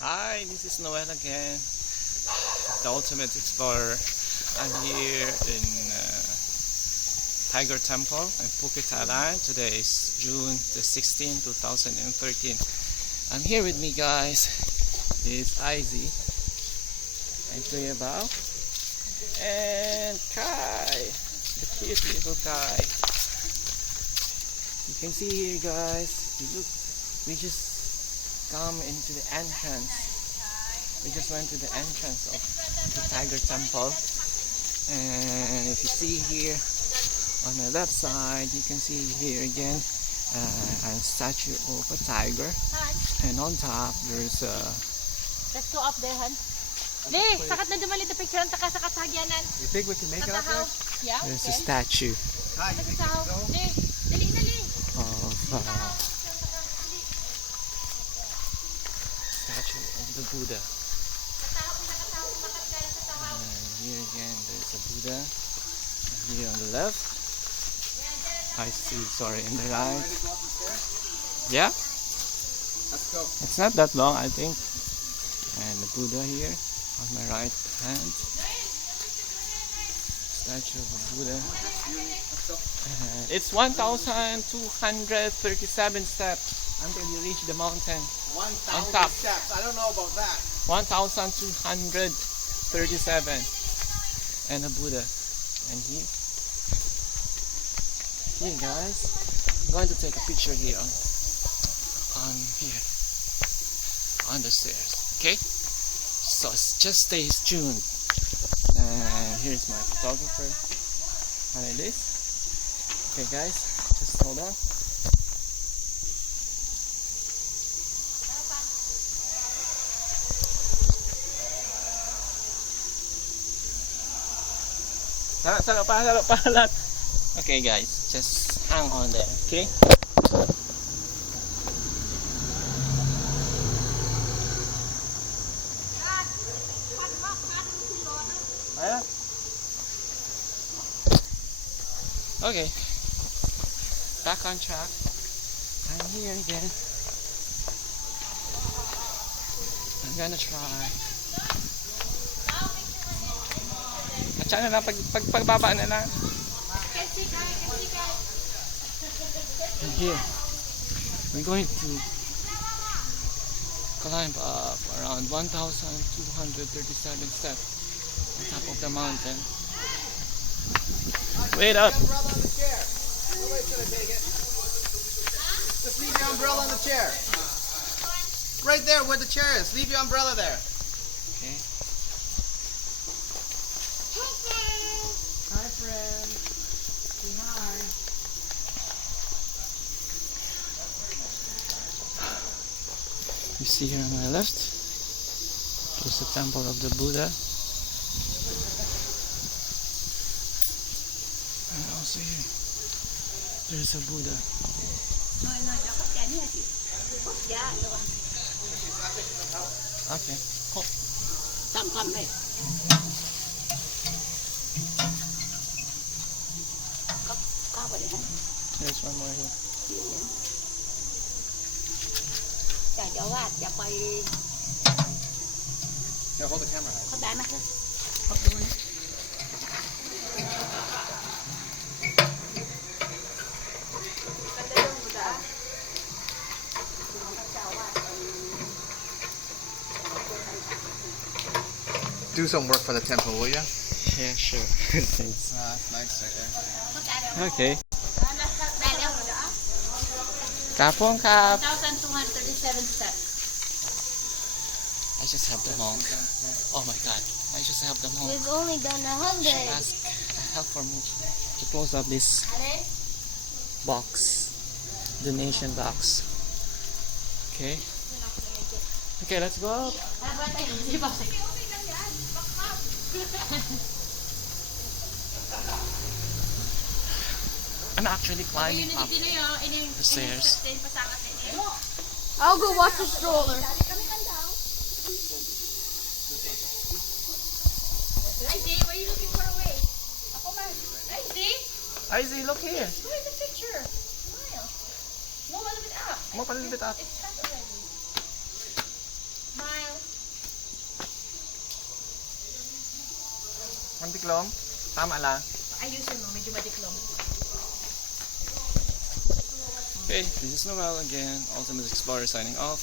Hi, this is Noel again, the Ultimate Explorer. I'm here in Tiger Temple in Phuket, Thailand. Today is June the 16th, 2013. I'm here with me, guys. Is Izzy and Kuya Bao and Kai, the cute little Kai. You can see here, guys. Look, we just come into the entrance. We just went to the entrance of the Tiger Temple, and if you see here on the left side, you can see here again a statue of a tiger, and on top there's a. Let's go up there, Han. Lee, sakat na dumalit the picture ang taka sa katagyanan. You think we can make it up there? Yeah, There's a statue Hi, you think we can go? Lee, dali na Lee. of statue of the Buddha. And here again, there's a Buddha. And here on the left, I see. Sorry, in the right. Ready to go up the stairs? Yeah, Let's go. it's not that long, I think. And the Buddha here on my right hand. Statue of a Buddha. Let's go. And it's 1,237 steps until you reach the mountain. 1,000 top. steps. I don't know about that. 1,237 and a Buddha. And here guys, I'm going to take a picture here on here on the stairs. Okay, so just stay tuned. And here's my photographer, Annalise. Okay guys, just hold on. Sarap pa lahat. Okay guys, just hang on there, okay? Okay, back on track. I'm here again. I'm gonna try. At saka na lang, pagbaba na lang. And here, we're going to climb up around 1,237 steps on top of the mountain. Wait up! Umbrella on the chair. No way should I take it. Just leave your umbrella on the chair. Right there where the chair is. Leave your umbrella there. Okay. Hi, friend. Say hi. You see here on my left, there's the temple of the Buddha. And also here, there's a Buddha. Okay, cool. There's one more here. จะวาดจะไป Here, hold the camera. เขาได้ไหม Do some work for the temple, will you? Yeah, sure. Thanks. That's nice right there. Okay. ได้แล้ว Kapong kap. 1,237 steps. I just have the monk. Oh my god. I just have the monk. We've only done She 100. asked help for me to close up this box. Donation box. Okay. Okay, let's go up. I'm actually climbing up the stairs. I'll go watch the stroller. Izzy, where are you looking for a way? Ako man. Izzy? Izzy, look here. Where's the picture? Smile. Move a little bit up. Move a little bit up. It's cut already. Smile. Mantiklom? Tama lang. Ayusin mo, medyo madiklom. Okay, this is Noel again, Ultimate Explorer signing off.